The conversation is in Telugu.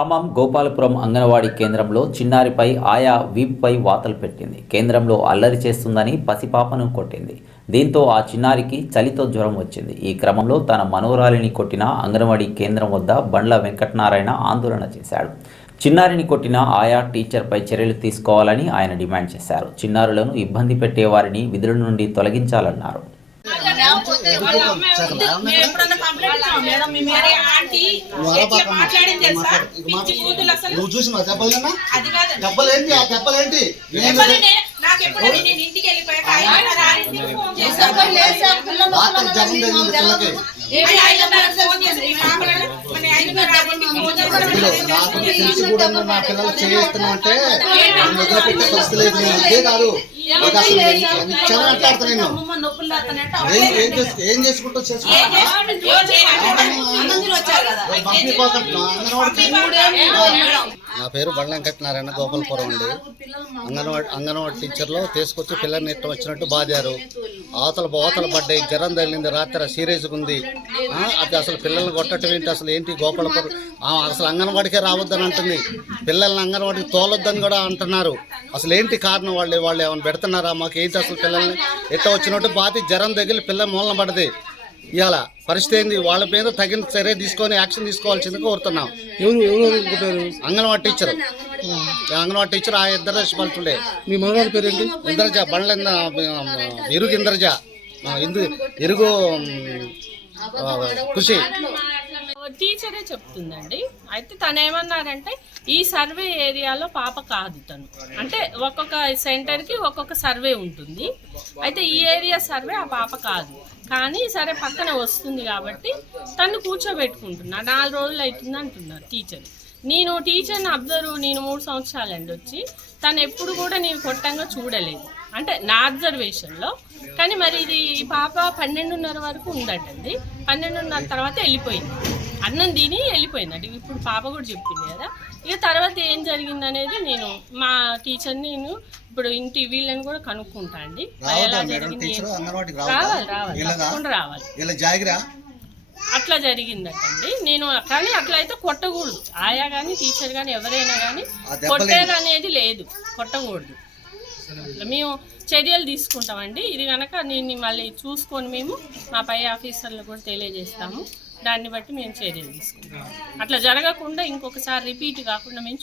ఖమ్మం గోపాలపురం అంగన్వాడీ కేంద్రంలో చిన్నారిపై ఆయా వీపుపై వాతలు పెట్టింది. కేంద్రంలో అల్లరి చేస్తుందని పసిపాపను కొట్టింది. దీంతో ఆ చిన్నారికి చలితో జ్వరం వచ్చింది. ఈ క్రమంలో తన మనోరాలిని కొట్టిన అంగన్వాడీ కేంద్రం వద్ద బండ్ల వెంకటనారాయణ ఆందోళన చేశాడు. చిన్నారిని కొట్టిన ఆయా టీచర్పై చర్యలు తీసుకోవాలని ఆయన డిమాండ్ చేశారు. చిన్నారులను ఇబ్బంది పెట్టే వారిని విధుల నుండి తొలగించాలన్నారు. ఏం చేసుకుంటూ నా పేరు బండ్ల వెంకటనారాయణ, గోపాలపురం అండి. అంగన్వాడి టీచర్లు తీసుకొచ్చి పిల్లల్ని ఇష్టం వచ్చినట్టు బాధారు. అవతల పడ్డాయి, జ్వరం తగిలింది, రాత్రి సీరియస్గా ఉంది. అది అసలు పిల్లల్ని కొట్టడం ఏంటి, అసలు ఏంటి గోపాలపురం అసలు అంగన్వాడికే రావద్దని అంటుంది. పిల్లల్ని అంగన్వాడికి తోలొద్దని కూడా అంటున్నారు. అసలు ఏంటి కారణం? వాళ్ళు ఏమైనా పెడుతున్నారా? మాకు ఏంటి అసలు పిల్లల్ని ఎట్ట వచ్చినట్టు బాధి జ్వరం తగిలి పిల్లల మూలన పడది. ఇవాళ పరిస్థితి ఏంది? వాళ్ళ మీద తగిన చర్య తీసుకొని యాక్షన్ తీసుకోవాల్సింది కోరుతున్నాం. అంగన్వాడి టీచర్ ఆ ఇద్దరు రెస్పాన్సిబిలిటీ. మీ మనవాడి పేరు ఏంటి? ఇంద్రజ, బండ్ల ఇరుగు ఇంద్రజ, ఇరుగు ఖుషి. టీచరే చెప్తుందండి. అయితే తను ఏమన్నారంటే ఈ సర్వే ఏరియాలో పాప కాదు తను, అంటే ఒక్కొక్క సెంటర్కి ఒక్కొక్క సర్వే ఉంటుంది. అయితే ఈ ఏరియా సర్వే ఆ పాప కాదు, కానీ సరే పక్కన వస్తుంది కాబట్టి తను కూర్చోబెట్టుకుంటున్నా. 4 రోజులు అవుతుంది అంటున్నారు టీచర్. నేను టీచర్ని నేను 3 సంవత్సరాలండి వచ్చి, తను ఎప్పుడు కూడా నేను కొట్టంగా చూడలేదు, అంటే నా అబ్జర్వేషన్లో. కానీ మరి ఇది ఈ పాప 12:30 వరకు ఉందటండి. 12:30 తర్వాత వెళ్ళిపోయింది, అన్నం తిని వెళ్ళిపోయిందండి. ఇప్పుడు పాప కూడా చెప్పింది కదా. ఇక తర్వాత ఏం జరిగింది అనేది నేను మా టీచర్ని ఇప్పుడు ఇంటి వీళ్ళని కూడా కనుక్కుంటా అండి. ఎలా జరిగింది, రావాలి అట్లా జరిగిందటండి. నేను కానీ అట్లా అయితే కొట్టకూడదు. ఆయా కానీ టీచర్ కానీ ఎవరైనా కానీ కొట్టేది అనేది లేదు, కొట్టకూడదు. మేము చర్యలు తీసుకుంటామండి. ఇది కనుక నేను మళ్ళీ చూసుకొని మేము మా పై ఆఫీసర్లు కూడా తెలియజేస్తాము. దాన్ని బట్టి మేము చర్యలు తీసుకుంటాం. అట్లా జరగకుండా ఇంకొకసారి రిపీట్ కాకుండా మేము